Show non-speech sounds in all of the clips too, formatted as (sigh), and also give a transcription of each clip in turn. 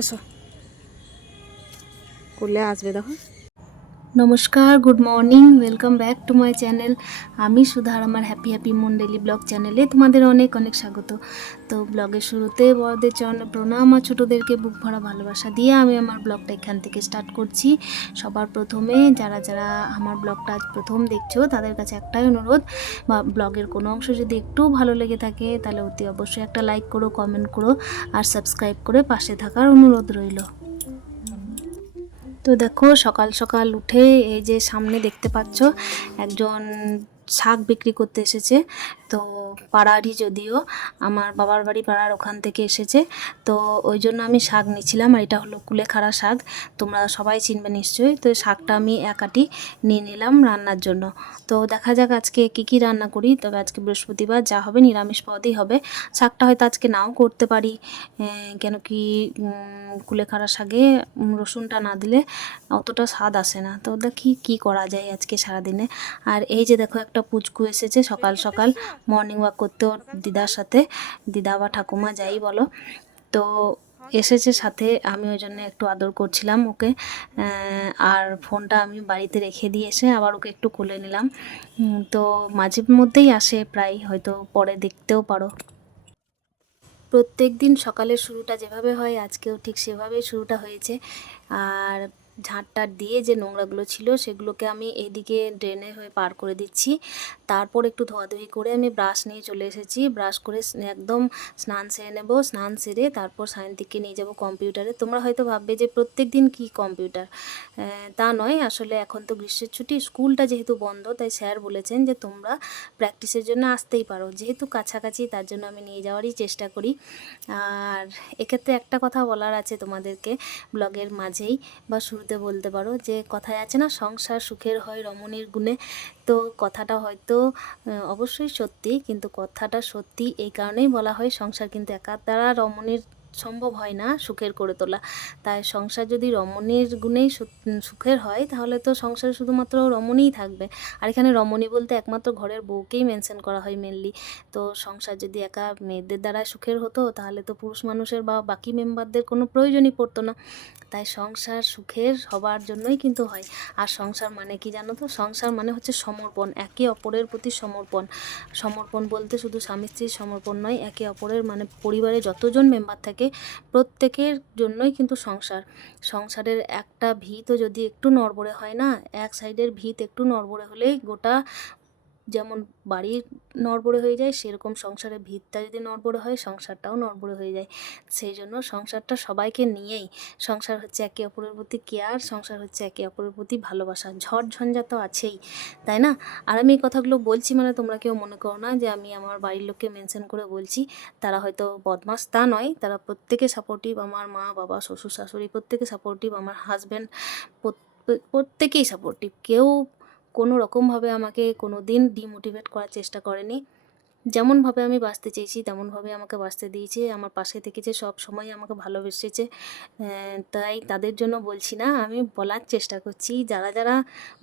এসো করলে আসবে দেখো। নমস্কার good morning welcome back to my channel আমি সুধার আমার হ্যাপি হ্যাপি মন ডেলি ব্লগ চ্যানেলে তোমাদের অনেক অনেক স্বাগত। তো ব্লগের শুরুতে বড়দের চরণে প্রণাম, আর ছোটোদেরকে বুক ভরা ভালোবাসা দিয়ে আমি আমার ব্লগটা এখান থেকে স্টার্ট করছি। সবার প্রথমে যারা যারা আমার ব্লগটা আজ প্রথম দেখছ, তাদের কাছে একটাই অনুরোধ, বা ব্লগের কোনো অংশ যদি একটু ভালো লেগে থাকে, তাহলে অতি অবশ্যই একটা লাইক করো কমেন্ট করো, আর সাবস্ক্রাইব করে পাশে থাকার অনুরোধ রইল। তো দেখো, সকাল সকাল উঠে এই যে সামনে দেখতে পাচ্ছ, একজন শাক বিক্রি করতে এসেছে। তো পাড়ারই যদিও, আমার বাবার বাড়ি পাড়ার ওখান থেকে এসেছে। তো ওই জন্য আমি শাক নিয়েছিলাম, আর এটা হলো কুলেখাড়া শাক। তোমরা সবাই চিনবে নিশ্চয়ই। তো শাকটা আমি একাটি নিয়ে নিলাম রান্নার জন্য। তো দেখা যাক আজকে কী কী রান্না করি। তবে আজকে বৃহস্পতিবার, যা হবে নিরামিষ পদই হবে। শাকটা হয়তো আজকে নাও করতে পারি। কেন কি কুলেখাড়া শাকে রসুনটা না দিলে অতটা স্বাদ আসে না। তো দেখি কি করা যায় আজকে সারাদিনে। আর এই যে দেখো একটা পুচকু এসেছে সকাল সকাল মর্নিং ওয়াক করতে ওর দিদার সাথে। দিদা বা ঠাকুমা যাই বলো। তো এসেছে সাথে, আমি ওই জন্য একটু আদর করছিলাম ওকে। আর ফোনটা আমি বাড়িতে রেখে দিয়ে এসে আবার ওকে একটু কোলে নিলাম। তো মাঝে মধ্যেই আসে, প্রায় হয়তো পরে দেখতেও পারো। প্রত্যেক দিন সকালের শুরুটা যেভাবে হয় আজকেও ঠিক সেভাবেই শুরুটা হয়েছে। আর ঝাঁটটার দিয়ে যে নোংরাগুলো ছিল সেগুলোকে আমি এইদিকে ড্রেনে হয়ে পার করে দিচ্ছি। তারপর একটু ধোয়াধুয়ি করে আমি ব্রাশ নিয়ে চলে এসেছি। ব্রাশ করে একদম স্নান সেরে নেব। স্নান সেরে তারপর সায়ন্তিককে নিয়ে যাব কম্পিউটারে। তোমরা হয়তো ভাববে যে প্রত্যেক দিন কী কম্পিউটার? তা নয়। আসলে এখন তো গ্রীষ্মের ছুটি। স্কুলটা যেহেতু বন্ধ, তাই স্যার বলেছেন যে তোমরা প্র্যাকটিসের জন্য আসতেই পারো। যেহেতু কাছাকাছি, তার জন্য আমি নিয়ে যাওয়ারই চেষ্টা করি। আর এক্ষেত্রে একটা কথা বলার আছে তোমাদেরকে ব্লগের মাঝেই বা শুরুতে বলতে পারো যে কথায় আছে না, সংসার সুখের হয় রমণীর গুণে। তো কথাটা হয়তো অবশ্যই সত্যি, কিন্তু কথাটা সত্যি এই কারণেই বলা হয়, সংসার কিন্তু একা দ্বারা রমণীর সম্ভব হয় না সুখের করে তোলা। তাই সংসার যদি রমণীর গুণেই সুখের হয়, তাহলে তো সংসারে শুধুমাত্র রমণীই থাকবে। আর এখানে রমণী বলতে একমাত্র ঘরের বউকেই মেনশন করা হয় মেনলি তো সংসার যদি একা মেয়েদের দ্বারা সুখের হতো, তাহলে তো পুরুষ মানুষের বা বাকি মেম্বারদের কোনো প্রয়োজনই পড়তো না। তাই সংসার সুখের সবার জন্যই কিন্তু হয়। আর সংসার মানে কি জানো তো? সংসার মানে হচ্ছে সমর্পণ, একে অপরের প্রতি সমর্পণ। সমর্পণ বলতে শুধু স্বামী স্ত্রীর সমর্পণ নয়, একে অপরের মানে পরিবারে যতজন মেম্বার থাকে প্রত্যেকের জন্যই কিন্তু সংসার। সংসারের একটা ভিতও যদি একটু নড়বড়ে হয় না, এক সাইডের ভিত একটু নড়বড়ে হলেই গোটা যেমন বাড়ি নড়বড়ে হয়ে যায়, সেরকম সংসারের ভিতটা যদি নড়বড়ে হয়, সংসারটাও নড়বড়ে হয়ে যায়। সেই জন্য সংসারটা সবাইকে নিয়েই, সংসার হচ্ছে একে অপরের প্রতি কেয়ার সংসার হচ্ছে একে অপরের প্রতি ভালোবাসা। ঝড় ঝঞ্ঝা তো আছেই, তাই না? আর আমি এই কথাগুলো বলছি মানে তোমরা কেউ মনে করো না যে আমি আমার বাড়ির লোককে মেনশন করে বলছি। তারা হয়তো বদমাস, তা নয়। তারা প্রত্যেকে সাপোর্টিভ আমার মা, বাবা, শ্বশুর, শাশুড়ি, প্রত্যেকে সাপোর্টিভ আমার হাজব্যান্ড প্রত্যেকেই সাপোর্টিভ কেউ কোনো রকমভাবে আমাকে কোনো দিন ডিমোটিভেট করার চেষ্টা করেনি। যেমনভাবে আমি বাঁচতে চেয়েছি তেমনভাবে আমাকে বাঁচতে দিয়েছে। আমার পাশে থেকেছে সব সময় আমাকে ভালোবেসেছে তাই তাদের জন্য বলছি না, আমি বলার চেষ্টা করছি। যারা যারা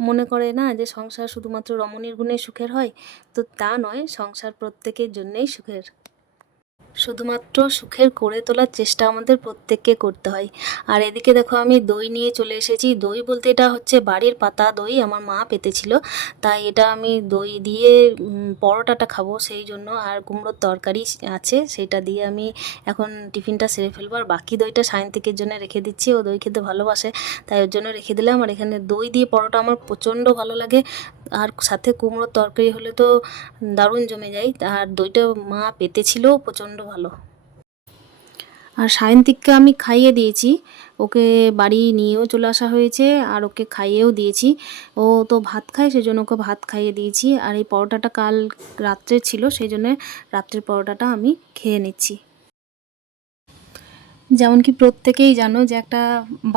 মনে করে না যে সংসার শুধুমাত্র রমণীর গুণে সুখের হয়, তো তা নয়, সংসার প্রত্যেকের জন্যেই সুখের। শুধুমাত্র সুখের করে তোলার চেষ্টা আমাদের প্রত্যেককে করতে হয়। আর এদিকে দেখো আমি দই নিয়ে চলে এসেছি। দই বলতে এটা হচ্ছে বাড়ির পাতা দই, আমার মা পেতেছিল। তাই এটা আমি দই দিয়ে পরোটাটা খাব সেই জন্য। আর কুমড়োর তরকারি আছে, সেটা দিয়ে আমি এখন টিফিনটা সেরে ফেলব। আর বাকি দইটা সায়ন্তিকের জন্য রেখে দিচ্ছি। ও দই খেতে ভালোবাসে, তাই ওর জন্য রেখে দিলাম। আর এখানে দই দিয়ে পরোটা আমার প্রচণ্ড ভালো লাগে। আর সাথে কুমড়োর তরকারি হলে তো দারুণ জমে যায়। আর দইটা মা পেতেছিল প্রচণ্ড ভালো। আর সায়ন্তিককে আমি খাইয়ে দিয়েছি। ওকে বাড়ি নিয়েও চলে আসা হয়েছে আর ওকে খাইয়েও দিয়েছি। ও তো ভাত খায় সেই জন্য ওকে ভাত খাইয়ে দিয়েছি। আর এই পরোটাটা কাল রাত্রে ছিল সেই জন্য রাত্রের পরোটাটা আমি খেয়ে নিচ্ছি। যেমন কি প্রত্যেকেই জানো যে একটা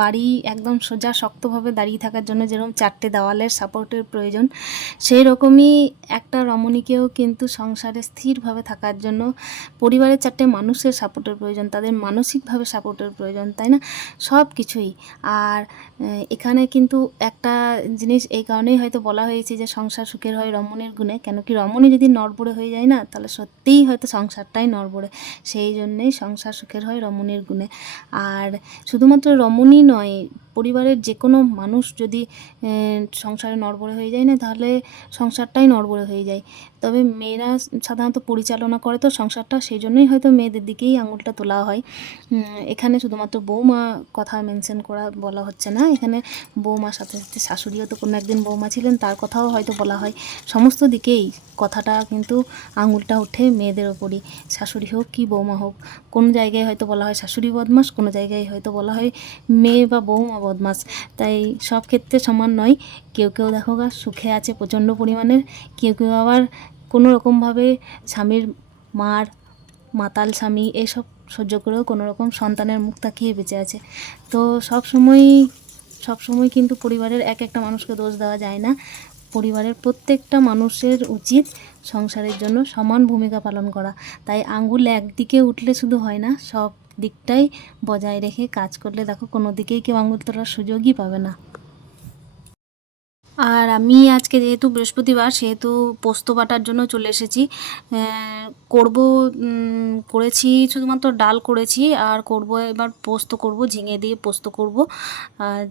বাড়ি একদম সোজা শক্তভাবে দাঁড়িয়ে থাকার জন্য যেরকম চারটে দেওয়ালের সাপোর্টের প্রয়োজন সেই রকমই একটা রমণীকেও কিন্তু সংসারে স্থিরভাবে থাকার জন্য পরিবারের চারটে মানুষের সাপোর্টের প্রয়োজন, তাদের মানসিকভাবে সাপোর্টের প্রয়োজন, তাই না? সব কিছুই। আর এখানে কিন্তু একটা জিনিস এই কারণেই হয়তো বলা হয়েছে যে সংসার সুখের হয় রমণীর গুণে, কেন কি রমণী যদি নড়বড়ে হয়ে যায় না, তাহলে সত্যিই হয়তো সংসারটাই নড়বড়ে। সেই জন্যেই সংসার সুখের হয় রমণীর গুণে। জন্যে আর শুধুমাত্র রমণী নয়, পরিবারের যে কোনো মানুষ যদি সংসারে নড়বড়ে হয়ে যায় না, তাহলে সংসারটাই নড়বড়ে হয়ে যায়। তবে মেয়েরা সাধারণত পরিচালনা করে তো সংসারটা, সেই জন্যই হয়তো মেয়েদের দিকেই আঙুলটা তোলা হয়। এখানে শুধুমাত্র বৌমা কথা মেনশন করা বলা হচ্ছে না। এখানে বৌমার সাথে সাথে শাশুড়িও তো কোনো একদিন বৌমা ছিলেন, তার কথাও হয়তো বলা হয়। সমস্ত দিকেই কথাটা কিন্তু আঙুলটা ওঠে মেয়েদের ওপরই। শাশুড়ি হোক কি বৌমা হোক, কোনো জায়গায় হয়তো বলা হয় শাশুড়ি বদমাস কোনো জায়গায় হয়তো বলা হয় মেয়ে বা বৌমা বদমাস তাই সব ক্ষেত্রে সমান নয়। কেউ কেউ দেখো সুখে আছে প্রচণ্ড পরিমাণের, কেউ কেউ আবার কোনো রকমভাবে স্বামীর মার, মাতাল স্বামী এসব সহ্য করেও কোনো রকম সন্তানের মুখ তাকিয়ে বেঁচে আছে। তো সব সময় সব সময় কিন্তু পরিবারের এক একটা মানুষকে দোষ দেওয়া যায় না। পরিবারের প্রত্যেকটা মানুষের উচিত সংসারের জন্য সমান ভূমিকা পালন করা। তাই আঙ্গুল একদিকে উঠলে শুধু হয় না, সব দিকটাই বজায় রেখে কাজ করলে দেখো কোনো দিকেই কেউ আঙ্গুল তোলার সুযোগই পাবে না। আর আমি আজকে যেহেতু বৃহস্পতিবার, সেহেতু পোস্ত বাটার জন্য চলে এসেছি। করব করেছি, শুধুমাত্র ডাল করেছি, আর করব এবার পোস্ত করব, ঝিঙে দিয়ে পোস্ত করব।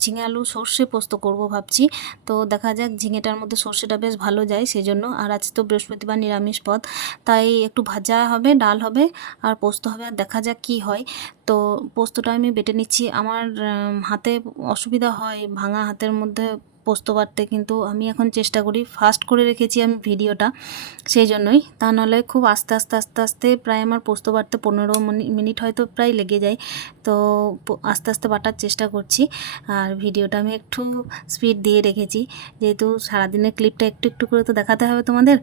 ঝিঙে আলু, সর্ষে পোস্ত করব ভাবছি। তো দেখা যাক, ঝিঙেটার মধ্যে সর্ষেটা বেশ ভালো যায় সেজন্য। আর আজ তো বৃহস্পতিবার নিরামিষ পদ, তাই একটু ভাজা হবে, ডাল হবে, আর পোস্ত হবে, আর দেখা যাক কি হয়। তো পোস্তটা আমি বেটে নিচ্ছি। আমার হাতে অসুবিধা হয়, ভাঙা হাতের মধ্যে পোস্ত বাড়তে কিন্তু আমি এখন চেষ্টা করি ফাস্ট করে রেখেছি আমি ভিডিওটা, সেই জন্যই। তা নাহলে খুব আস্তে আস্তে আস্তে আস্তে প্রায় আমার পোস্ত বাড়তে পনেরো মিনি- মিনিট হয়তো প্রায় লেগে যায়। তো আস্তে আস্তে বাটার চেষ্টা করছি। আর ভিডিওটা আমি একটু স্পিড দিয়ে রেখেছি। যেহেতু সারাদিনের ক্লিপটা একটু একটু করে তো দেখাতে হবে তোমাদের।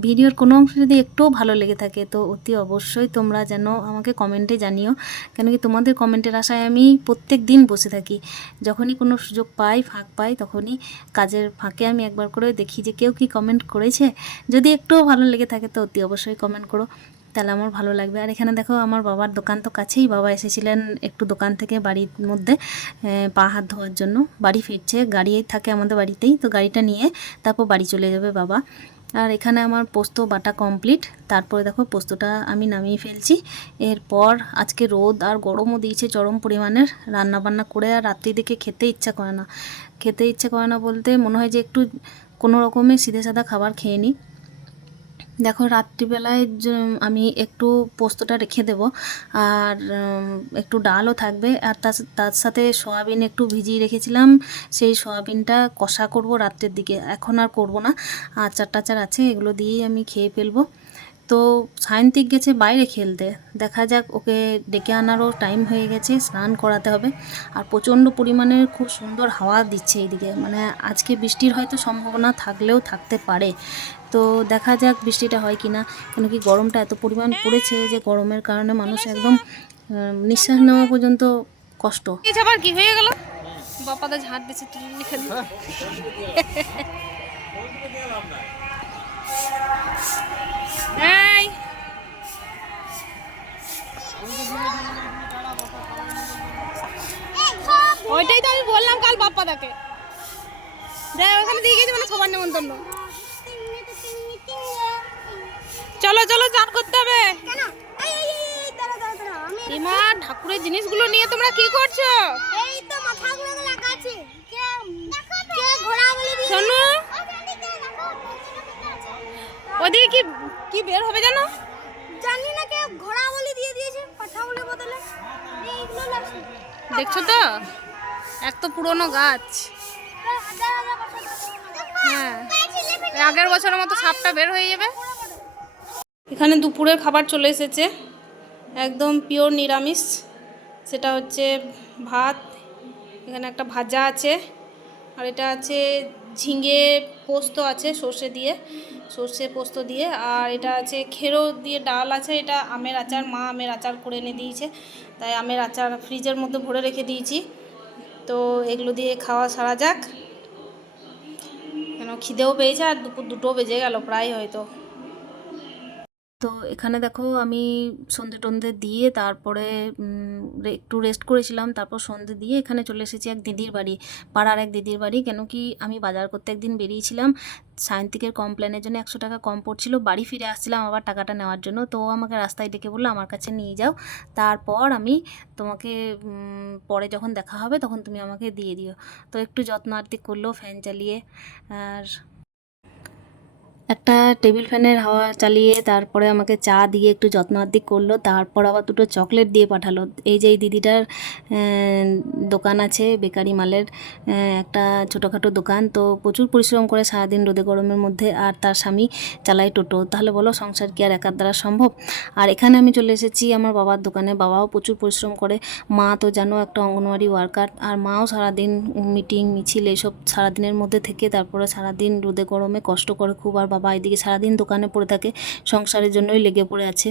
ভিডিওর কোনো অংশ যদি একটুও ভালো লেগে থাকে, তো অতি অবশ্যই তোমরা যেন আমাকে কমেন্টে জানিও। কেন কি তোমাদের কমেন্টের আশায় আমি প্রত্যেক দিন বসে থাকি। যখনই কোনো সুযোগ পাই, ফাঁক পাই, তখনই কাজের ফাঁকে আমি একবার করে দেখি যে কেউ কি কমেন্ট করেছে। যদি একটুও ভালো লেগে থাকে তো অতি অবশ্যই কমেন্ট করো। তাহলে আমার ভালো লাগবে। আর এখানে দেখো আমার বাবার দোকান তো কাছেই। বাবা এসেছিলেন একটু দোকান থেকে বাড়ির মধ্যে পা হাত ধোয়ার জন্য। বাড়ি ফিরছে, গাড়ি থাকে আমাদের বাড়িতেই। তো গাড়িটা নিয়ে তারপর বাড়ি চলে যাবে বাবা। আর এখানে আমার পোস্ত বাটা কমপ্লিট তারপরে দেখো পোস্তটা আমি নামিয়ে ফেলছি। এরপর আজকে রোদ আর গরমও দিয়েছে চরম পরিমাণের। রান্না বান্না করে আর রাত্রি দিকে খেতে ইচ্ছা করে না। খেতে ইচ্ছে করে না বলতে মনে হয় যে একটু কোনো রকমের সিধে সাদা খাবার খেয়ে নিই। দেখো, রাত্রিবেলায় আমি একটু পোস্তটা রেখে দেব আর একটু ডালও থাকবে আর তার তার সাথে সয়াবিন একটু ভিজিয়ে রেখেছিলাম। সেই সয়াবিনটা কষা করব রাত্রের দিকে। এখন আর করব না। আচার টাচার আছে, এগুলো দিয়েই আমি খেয়ে ফেলব। তো সায়ন্তিক গেছে বাইরে খেলতে। দেখা যাক ওকে ডেকে আনারও টাইম হয়ে গেছে স্নান করাতে হবে। আর প্রচণ্ড পরিমাণে খুব সুন্দর হাওয়া দিচ্ছে এইদিকে। মানে আজকে বৃষ্টির হয়তো সম্ভাবনা থাকলেও থাকতে পারে। তো দেখা যাক বৃষ্টিটা হয় কি না কেন কি গরমটা এত পরিমাণ পড়েছে যে গরমের কারণে মানুষ একদম নিঃশ্বাস নেওয়া পর্যন্ত কষ্ট। আবার কি হয়ে গেল? বাপাদা ঝাড় দিচ্ছে তুলি খালি (laughs) বাপ্পাদাকে ওখানে দিয়ে গেছি মানে সবার নেমন্তন্ন। চলো চলো চান করতে হবে। এমা ঠাকুরের জিনিসগুলো নিয়ে তোমরা কি করছ? এই তো মাথাগুলো লাগাচ্ছে শোনো ওদিকে কি কি বের হবে জানো? জানি না কে ঘোড়া বলি দিয়ে দিয়েছে পাঠা বলে বদলে দেখছ তো? এক তো পুরনো গাছ। হ্যাঁ। আগের বছরের মতো সাপটা বের হয়ে যাবে। এখানে দুপুরের খাবার চলে এসেছে। একদম পিওর নিরামিষ। সেটা হচ্ছে ভাত। এখানে একটা ভাজা আছে। আর এটা আছে ঝিঙে পোস্ত আছে সর্ষে দিয়ে। সর্ষে পোস্ত দিয়ে। আর এটা আছে খেরো দিয়ে ডাল আছে। এটা আমের আচার। মা আমের আচার করে এনে দিয়েছে। তাই আমের আচার ফ্রিজের মধ্যে ভরে রেখে দিয়েছি। তো এগুলো দিয়ে খাওয়া সারা যাক। কেন খিদেও পেয়েছে আর দুপুর দুটো বেজে গেল প্রায় হয়তো। তো এখানে দেখো আমি সন্ধে টন্ধে দিয়ে তারপরে একটু রেস্ট করেছিলাম, তারপর সন্ধে দিয়ে এখানে চলে এসেছি এক দিদির বাড়ি, পাড়ার এক দিদির বাড়ি। কেন কি আমি বাজার করতে একদিন বেরিয়েছিলাম, সায়ন্তিকের কমপ্লেনের জন্য একশো টাকা কম পড়ছিল, বাড়ি ফিরে আসছিলাম আবার টাকাটা নেওয়ার জন্য। তো আমাকে রাস্তায় ডেকে বলল, আমার কাছে নিয়ে যাও। তারপর আমি তোমাকে পরে যখন দেখা হবে তখন তুমি আমাকে দিয়ে দিও। তো একটু যত্ন আরতি করল ফ্যান চালিয়ে। আর একটা টেবিল ফ্যানের হাওয়া চালিয়ে তারপরে আমাকে চা দিয়ে একটু যত্ন আদি করল, তারপর আবার দুটো চকলেট দিয়ে পাঠালো। এই যে এই দিদিটার দোকান আছে বেকারি মালের একটা ছোটোখাটো দোকান, তো প্রচুর পরিশ্রম করে সারাদিন রোদে গরমের মধ্যে আর তার স্বামী চালায় টোটো। তাহলে বলো সংসার কি আর একার দ্বারা সম্ভব? আর এখানে আমি চলে এসেছি আমার বাবার দোকানে। বাবাও প্রচুর পরিশ্রম করে। মা তো জানো একটা অঙ্গনওয়াড়ি ওয়ার্কার, আর মাও সারাদিন মিটিং, মিছিল, এসব সারাদিনের মধ্যে থেকে তারপরে সারাদিন রোদে গরমে কষ্ট করে খুব আর বাবা এদিকে সারাদিন দোকানে পড়ে থাকে, সংসারের জন্যই লেগে পড়ে আছে।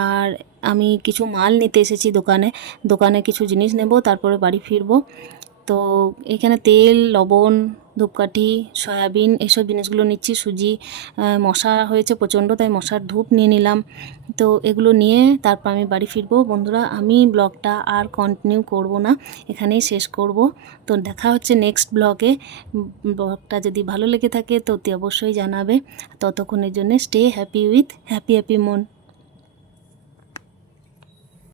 আর আমি কিছু মাল নিতে এসেছি দোকানে দোকানে কিছু জিনিস নেব, তারপরে বাড়ি ফিরবো। তো এখানে তেল, লবণ, ধূপকাঠি, সয়াবিন এসব জিনিসগুলো নিচ্ছি, সুজি মশা হয়েছে প্রচণ্ড, তাই মশার ধূপ নিয়ে নিলাম। তো এগুলো নিয়ে তারপর আমি বাড়ি ফিরবো। বন্ধুরা, আমি ব্লগটা আর কন্টিনিউ করব না, এখানেই শেষ করব। তো দেখা হচ্ছে নেক্সট ব্লগে ব্লগটা যদি ভালো লেগে থাকে তো অবশ্যই জানাবে। ততক্ষণের জন্য stay happy with happy happy মন